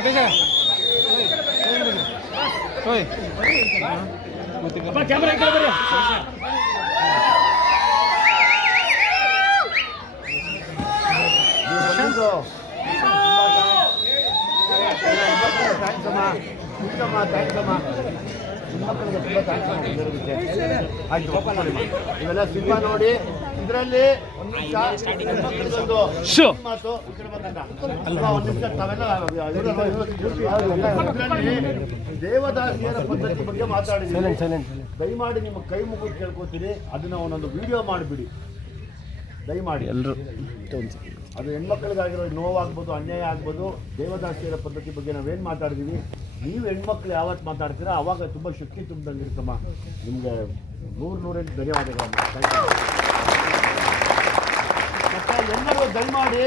Natasha. Oi. Oi. Apa kamera kau beri? Natasha. Natasha. Thanks ಅಮ್ಮ thanks ಅಮ್ಮ ತುಂಬ thanks. ಆಯ್ತು. ಇವೆಲ್ಲ ಸಿನಿಮಾ ನೋಡಿ ಇದರಲ್ಲಿ ಒಂದು ನಿಮಿಷ. ಮಾತು ಒಂದು ನಿಮಿಷ ತಾವೆಲ್ಲ ಇದರಲ್ಲಿ ದೇವದಾಸಿಯರ ಪದ್ಧತಿ ಬಗ್ಗೆ ಮಾತಾಡಿದ್ದೀನಿ ದಯಮಾಡಿ ನಿಮ್ಮ ಕೈ ಮುಗಿದು ಕೇಳ್ಕೊತೀರಿ ಅದನ್ನ ಒಂದೊಂದು ವಿಡಿಯೋ ಮಾಡಿಬಿಡಿ ದಯಮಾಡಿ ಎಲ್ಲರೂ ಅದು ಹೆಣ್ಮಕ್ಳಿಗಾಗಿರೋ ನೋವಾಗ್ಬೋದು, ಅನ್ಯಾಯ ಆಗ್ಬೋದು ದೇವದಾಸಿಯರ ಪದ್ಧತಿ ಬಗ್ಗೆ ನಾವೇನು ಮಾತಾಡಿದೀವಿ, ನೀವು ಹೆಣ್ಮಕ್ಳು ಯಾವತ್ತು ಮಾತಾಡ್ತೀರಾ, ಅವಾಗ ತುಂಬ ಶಕ್ತಿ ತುಂಬಿದಂಗಿರ್ತಮ್ಮ ನಿಮಗೆ ನೂರು ನೂರೆಂಟು ಧನ್ಯವಾದಗಳಮ್ಮ ಎಲ್ಲರೂ ದಯಮಾಡಿ